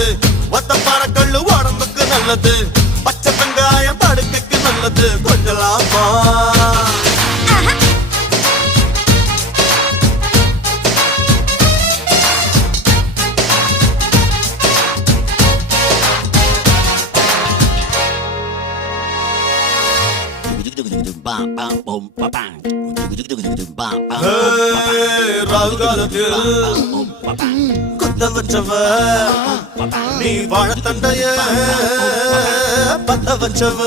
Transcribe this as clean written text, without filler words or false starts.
நல்லது, ஒத்தப்பார கள்ளு உடம்புக்கு நல்லது, பச்சை வெங்காயம் படுக்கைக்கு நல்லது, கொஞ்சம் லாபம். ராகுகாலத்தில் குத்த வச்சவ நீ வாழத்தண்டைய பத்த வச்சவ